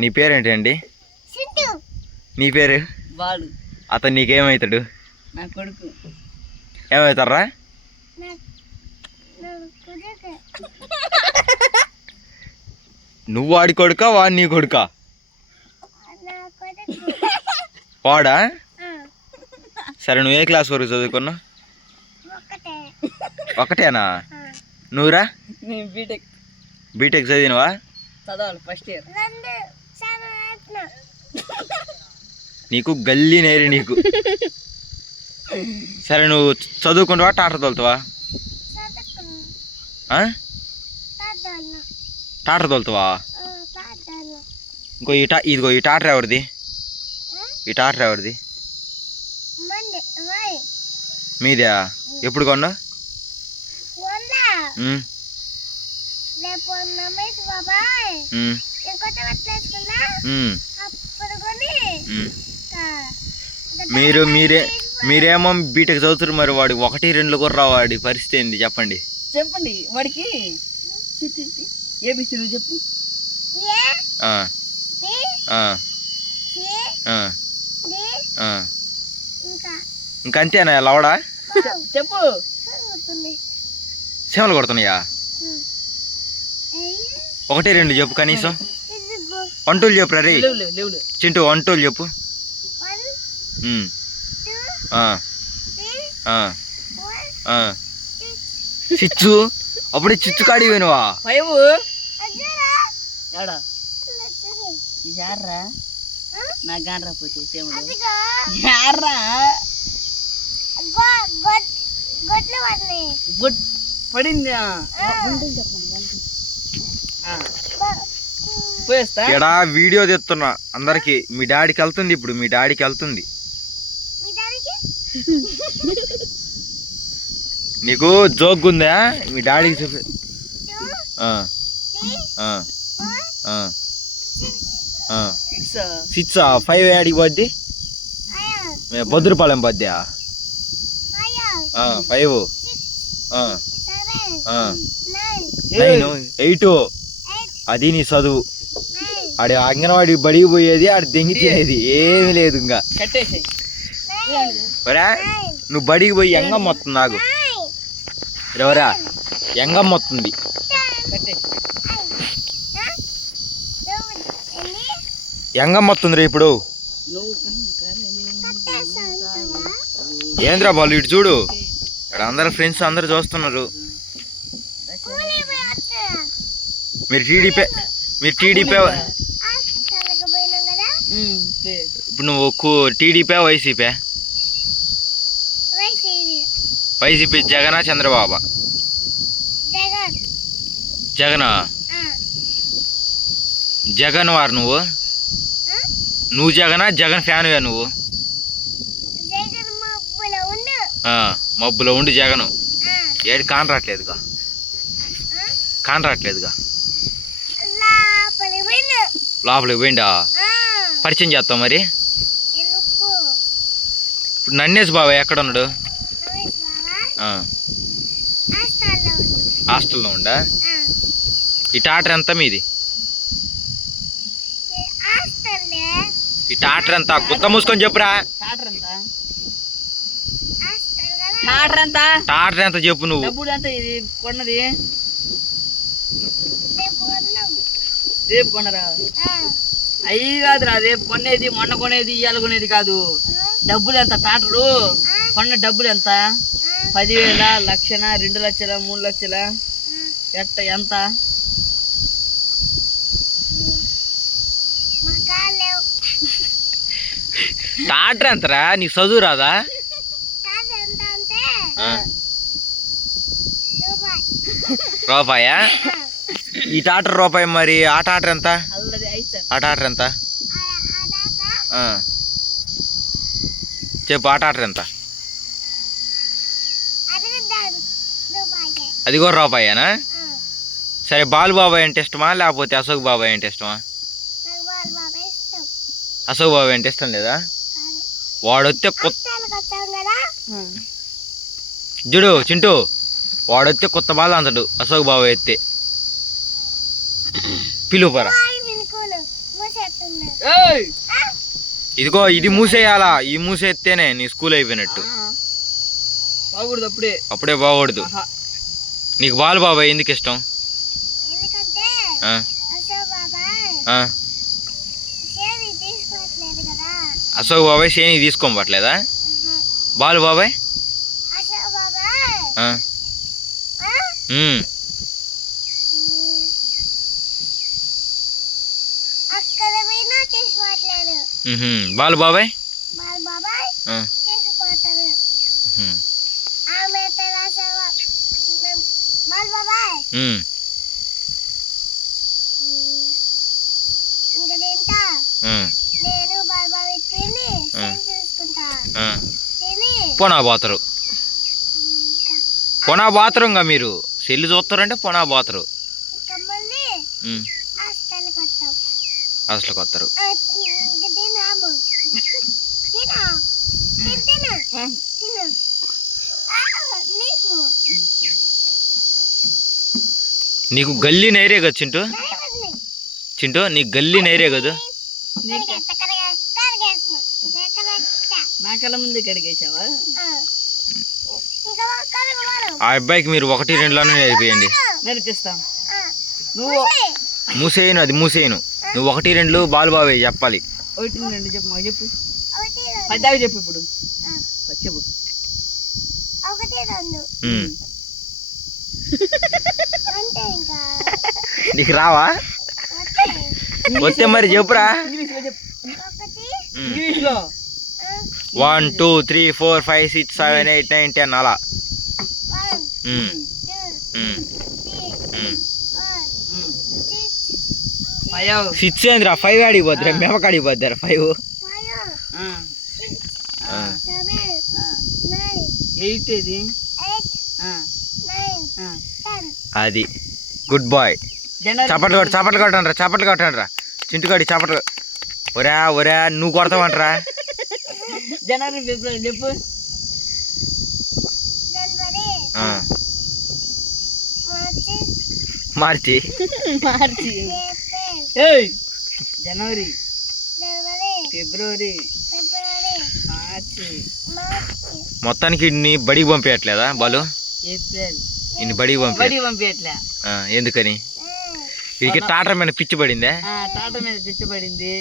నీ పేరేంటండి? నీ పేరు? బాలు. అతను నీకేమవుతాడు? నా కొడుకు. ఏమవుతారా? నువ్వు వాడి కొడుకా వాడు నీ కొడుకా? వాడా? సరే నువ్వు ఏ క్లాస్ వరకు చదువుకున్నావు? ఒకటేనా? నువ్వురా? బీటెక్. బీటెక్ చదివినవా? చదవాలి ఫస్ట్ ఇయర్. నీకు గల్లీ నేరి నీకు. సరే నువ్వు చదువుకుంటావా టాటర్ తోలుతావా? టాటర్ తోలుతావా? ఇంకో ఇదిగో ఈ టాటర్ ఎవరిది? ఈ టాటర్ ఎవరిది? మీదా? ఎప్పుడు కొన్నావు? మీరేమో బీటెక్ చదువుతారు, మరి వాడు 1, 2 కూడా రావు. వాడి పరిస్థితి ఏంది చెప్పండి? చెప్పండి వాడికి. ఏబిసి చెప్పు. ఇంకంతేనా లవడా? చెప్పు. సేవలు కొడుతున్నాయా? 1, 2 చెప్పు కనీసం. 1, 2 చెప్పు రే చింటూ. 1, 2 చెప్పు. చిచ్చు అప్పుడే చిచ్చు కాడి పోయినవా? 5 నా గాండ్రా పోతే పడింది. ఎడా వీడియో తెస్తున్నా అందరికి. మీ డాడీకి వెళ్తుంది ఇప్పుడు. మీ డాడీకి వెళ్తుంది. నీకు జోక్ ఉందా? మీ డాడీకి చెప్పి. 6 5 ఏడికి పోద్ది? బొద్దురుపాలెం పోద్దా? 5 9 8 అది నీ చదువు. ఆడి అంగన్వాడి బడికి పోయేది, ఆడి దెంగి తినేది ఏమి లేదు. ఇంకా నువ్వు బడికి పోయి ఎంగమ్మ వస్తుంది. నాకు ఎవరా ఎంగమ్మ వస్తుంది. ఎంగమ్మ వస్తుంది రే ఇప్పుడు. ఏంద్రా బాలు ఇటు చూడు. ఇక్కడ అందరు ఫ్రెండ్స్ అందరు చూస్తున్నారు. మీరు టీడీపీ ఇప్పుడు నువ్వు టీడీపీ వైసీపీ? వైసీపీ. జగనా చంద్రబాబా? జగనా? జగన్ వారు నువ్వు జగనా? జగన్ ఫ్యాన్వే నువ్వు? మబ్బులో ఉండి జగను ఏడు కాన్ రావట్లేదుగా. లోపలికి పోయిండా? పరిచయం చేస్తావు మరి. ఇప్పుడు నన్నేసి బాబా ఎక్కడ ఉన్నాడు? హాస్టల్లో ఉండా? ఈ టాటర్ ఎంత మీది? ఈ టాటర్ ఎంత? గుత్త మూసుకొని చెప్పురా. టాటర్ ఎంత చెప్పు నువ్వు. ఇది కొన్నది రేపు కొనరా? అయ్యి కాదురా, రేపు కొనేది మొన్న కొనేది ఇవాళ కొనేది కాదు. డబ్బులు ఎంత? టాటరు కొన్న డబ్బులు ఎంత? 10,000, 1,00,000, 2 లక్షల, 3 లక్షల? ఎంత? టాటర్ ఎంతరా? నీకు చదువు రాదా? రూపాయా? ఈ టాటర్ రూపాయి. మరి ఆ టాటర్ ఎంత? ఆ టాటర్ ఎంత చెప్పు. ఆ టాటర్ ఎంత? అది కూడా రూపాయేనా? సరే బాలు బాబాయ్ అంటే ఇష్టమా లేకపోతే అశోక్ బాబాయ్ అంటే ఇష్టమా? అశోక్ బాబాయ్ అంటే ఇష్టం లేదా? వాడొస్తే చూడు చింటూ, వాడొస్తే కొత్త బాధ అంతడు అశోక్ బాబాయ్ ఎత్తే. పిలుపరా. ఏయ్ ఇదిగో ఇది మూసేయాలా, ఈ మూసేస్తేనే నీ స్కూల్ అయిపోయినట్టు. బాగూడదు అప్పుడే. అప్పుడే బాగూడదు. ఆహా. నీకు బాలు బాబాయ్ ఎందుకు ఇష్టం? ఆ, ఆ. అశోక్ బాబాయ్ శేని తీసుకోబట్లేదా? బాలు బాబాయ్ ఆ. ఉమ్. బాలు బాబాయ్ ఆ. ఉహుం. ఉమ్. ఉమ్. ఆ. పోనా పోతారు, పోనా పోతారు. ఇంకా మీరు సెల్లు చూస్తారంటే పోనా పోతారు. హాస్టల్కి వస్తారు. నీకు గల్లీ నైరే కదా చింటూ? చింటూ నీకు గల్లీ నైరే కదా? నా కళ్ళ ముందే కడిగేసావా? ఆ అబ్బాయికి మీరు 1, 2లోనే నేర్పియండి. నేర్పిస్తాం. నువ్వు మూసేయను, అది మూసేయను. నువ్వు 1, 2 బాలు బాబాయ్ చెప్పాలి. 1, 2 చెప్పు, మాకు చెప్పు. 10 దాకా చెప్పు. ఇప్పుడు చెప్పు. ఉమ్. నీకు రావా? వస్తే మరి చెప్పురా. ఇంగ్లీష్లో చెప్పు. ఇంగ్లీష్లో 1 2 3 4 5 6 7 8 9 10 అలా. ఉమ్. ఉమ్. ఉమ్. 6 ఏందిరా? 5 ఆడికి పోద్దిరా, మెమకాడికి పోద్దారా 5. 8 ఇది. అది గుడ్ బాయ్. చప్పట్లు కొట్టండి రా, చప్పట్లు కొట్టండి రా. చింటుగాడి చప్పట్లు. ఒరా ఒరా నువ్వు కొడతావంటరా. జనవరి, ఫిబ్రవరి చెప్పు. మార్చి జనవరి, ఫిబ్రవరి, మార్చి. మొత్తానికి ఇన్ని బడికి పంపించట్లేదా బాలు? ఏప్రిల్. ఇన్ని బడికి పంపించట్లే. ఎందుకని? వీడికి టాటర్ మీద పిచ్చి పడిందే. టాటర్ మీద పిచ్చి పడింది.